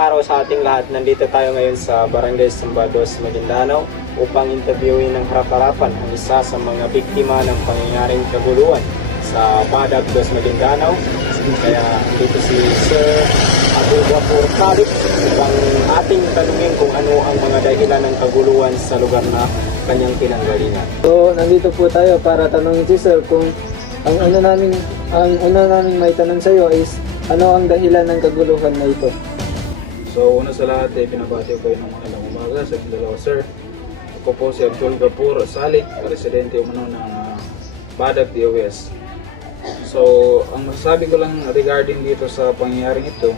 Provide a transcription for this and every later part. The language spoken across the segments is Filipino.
araw sa ating lahat. Nandito tayo ngayon sa Barangay Sambados, Maguindanao upang interviewin ng harap-harapan ang isa sa mga biktima ng pangyayaring kaguluhan sa Badag Dos, Maguindanao. Kaya dito si Sir Abdul Ghaffur Khalid upang ating tanungin kung ano ang mga dahilan ng kaguluhan sa lugar na kanyang pinanggalingan. So, nandito po tayo para tanongin si Sir kung ang una namin may tanong sa iyo is ano ang dahilan ng kaguluhan na ito? So una sa lahat pinabati ko kayo ng magandang umaga sa inyong dalawa, sir. Ako po si Abdul Ghaffur Khalid, residente umano ng Badag DOS. So ang masasabi ko lang regarding dito sa pangyayaring ito,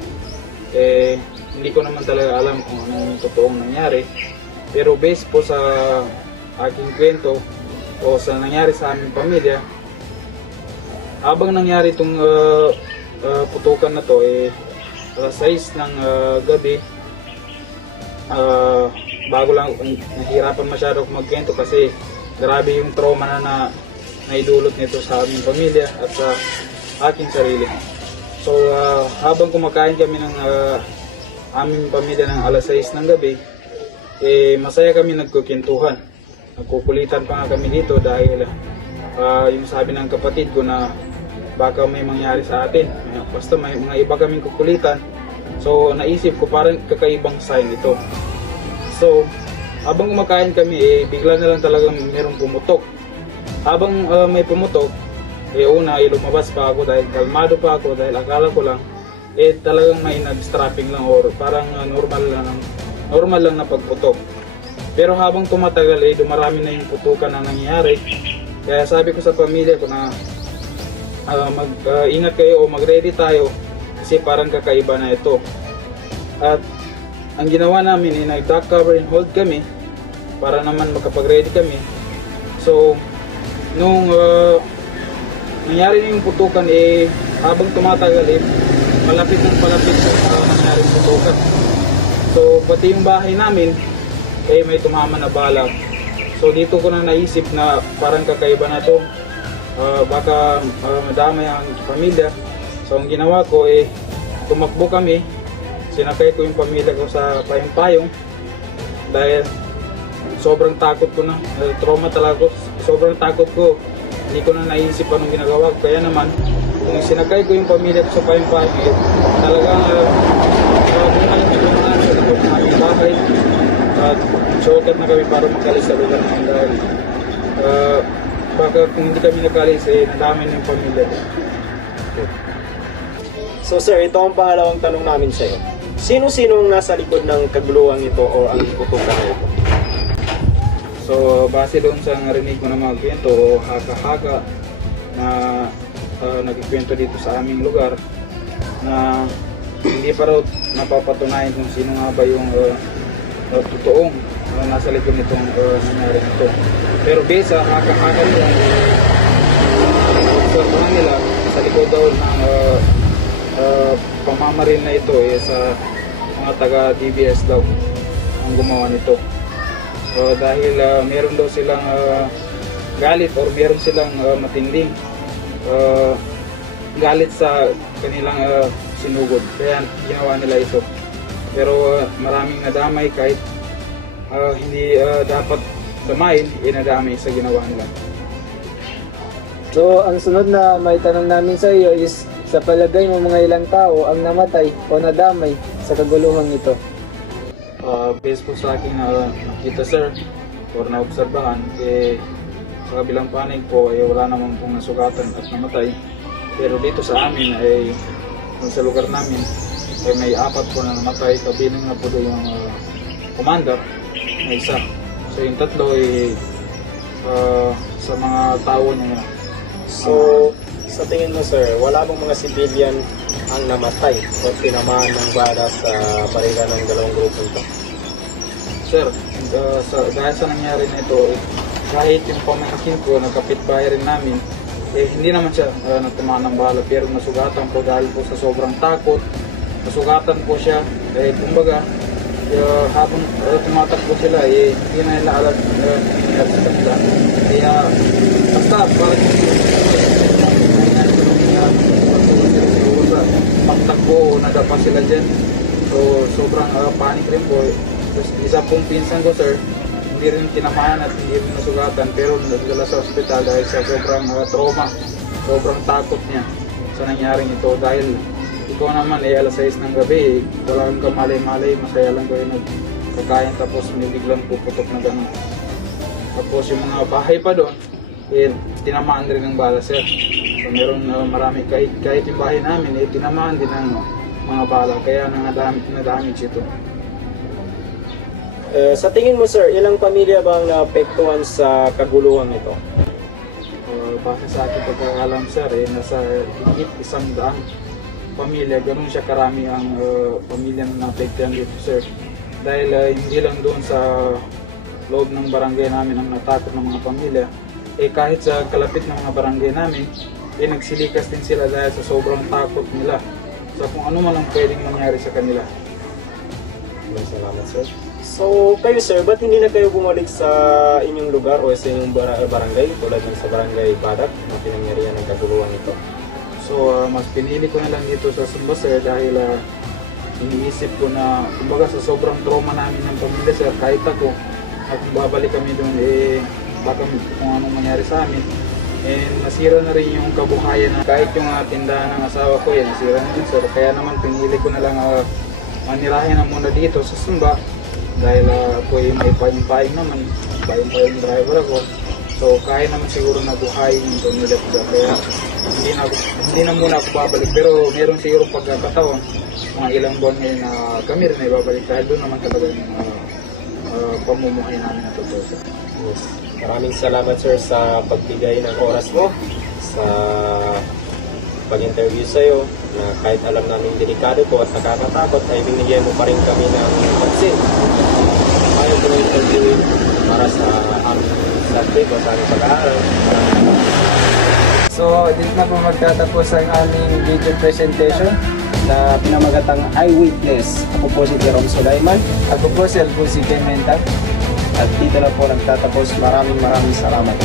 hindi ko naman talaga alam kung anong totoong nangyari. Pero based po sa aking kwento o sa nangyari sa aming pamilya, habang nangyari itong putukan na to, alas 6 ng gabi, bago lang nahihirapan masyado ako magkwento kasi grabe yung trauma na naidulot nito sa aming pamilya at sa aking sarili. So habang kumakain kami ng aming pamilya ng alas 6 ng gabi, masaya kami nagkukintuhan. Nagkukulitan pa nga kami dito dahil yung sabi ng kapatid ko na baka may mangyari sa atin. Basta may mga iba kaming kukulitan. So naisip ko parang kakaibang sign ito. So habang kumakain kami, bigla na lang talagang merong pumutok. Habang may pumutok, una lumabas pa ako dahil kalmado pa ako dahil akala ko lang talagang may nag-strapping lang or parang normal lang na pagputok. Pero habang tumatagal, dumarami na yung putukan na nangyayari. Kaya sabi ko sa pamilya ko na mag-ingat kayo o mag-ready tayo kasi parang kakaiba na ito. At ang ginawa namin nag-duck cover and hold kami para naman makapag-ready kami. So nung nangyari na yung putukan, habang tumatagal, malapit ng palapit sa nangyaring putukan. So pati yung bahay namin may tumama na bala. So dito ko na naisip na parang kakaiba na to. Baka madamay ang pamilya. So ang ginawa ko, tumakbo kami. Sinakay ko yung pamilya ko sa payong-payong dahil sobrang takot ko na, trauma talaga ko. Sobrang takot ko, hindi ko na naisip anong ginagawa ko. Kaya naman kung sinakay ko yung pamilya ko sa payong-payong, talagang bumalang tulungan sa takot ng aming bahay at shortcut na kami para makalis sa lugar namin dahil baka kung hindi kami nakalis, nadami ng pamilya ko. Okay. So sir, ito ang pangalawang tanong namin sa iyo. Sino-sino ang nasa likod ng kaguluhan ito o ang putukan na ito? So base doon sa narinig ko na mga kwento o haka-haka na nagkikwento dito sa aming lugar na hindi pa raw napapatunayan kung sino nga ba yung totoong nasa likod nitong nangyari nito. Pero based sa haka-haka nila, nila sa likod daw ng pamamaril na ito sa mga taga-DBS daw ang gumawa nito. Dahil meron daw silang galit or meron silang matinding galit sa kanilang sinugod. Kaya ginawa nila ito. Pero maraming nadamay kahit hindi dapat damayin, nadamay sa ginawa nila. So, ang sunod na may tanong namin sa iyo is sa palagay mo mga ilang tao ang namatay o nadamay sa kaguluhan ito? Based po sa akin nakita, sir, or naobserbahan, sa kabilang panig po wala naman pong nasugatan at namatay. Pero dito sa amin sa lugar namin may 4 po na namatay, kabilang na po doon yung commander na isa. So yung 3 sa mga tao niya. So sa tingin mo sir, wala bang mga civilian ang namatay o tinamaan ng bala sa barila ng dalawang grupo ito? Sir, dahil sa nangyari na ito, kahit yung pamangkin ko, kapitbahay rin namin, hindi naman siya natamaan ng bala, pero nasugatan po dahil po sa sobrang takot. Nasugatan po siya, kumbaga, habang tumatakbo sila, hindi na nila alam nangyayari sa kanila. Kaya, basta, parang pagtakbo, nadapa sila dyan. So sobrang panic rin po. Tapos isa pong pinsan ko sir, hindi rin tinamaan at hindi rin nasugatan pero nagdala sa ospital dahil sa sobrang trauma, sobrang takot niya sa nangyaring ito dahil ikaw naman alas 6 ng gabi, wala kang kamalay-malay, masaya lang kayo nagkakain tapos may biglang puputok na gano'n. Tapos yung mga bahay pa doon, tinamaan rin ng bala sir. So meron marami, kahit yung bahay namin, tinamaan din ng mga bala, kaya na-damage ito. Sa tingin mo sir, ilang pamilya bang naapektuhan sa kaguluhan ito? Base sa aking pagkakalam sir, nasa higit 100 pamilya, ganun siya karami ang pamilya na naapektuhan dito sir. Dahil hindi lang doon sa loob ng barangay namin ang natakot ng mga pamilya, kahit sa kalapit ng mga barangay namin, nagsilikas din sila dahil sa sobrang takot nila sa kung ano man ang pwedeng mangyari sa kanila. Salamat sir. So kayo sir, ba't hindi na kayo bumalik sa inyong lugar o sa inyong barangay tulad ng sa barangay Badak na pinangyarihan ng kaguluhan ito? So mas pinili ko na lang dito sa Sumba sir dahil iniisip ko na kumbaga sa sobrang trauma namin ng pamilya sir, kahit ako at kung babalik kami doon baka kung anong mangyari sa amin, nasira na rin yung kabuhayan na kahit yung tindahan ng asawa ko nasira na din sir. Kaya naman pinili ko na lang manirahin na muna dito sa Sumba dahil ako may payong-payong naman, payong-payong driver ako. So kaya naman siguro na buhayin yung pamilya ko kaya hindi na muna ako babalik, pero meron siguro pagkakataon mga ilang buwan ngayon na kami rin ay babalik dahil doon naman talaga yung pamumuhay namin na totoo sir. Yes. Maraming salamat sir sa pagbigay ng oras mo sa pag-interview sa iyo na kahit alam namin delikado po at nakakatakot ay binigyan mo pa rin kami ng pansin. Ayaw ko ng interview para sa aming subject o sa aming pag-aaral. So, dito na po magtatapos ang aming video presentation Na pinamagatang Eyewitness. Ako po si Jerome Sulaiman. Ako po si Alfonso Clementa. At dito na po nagtatapos. Maraming salamat.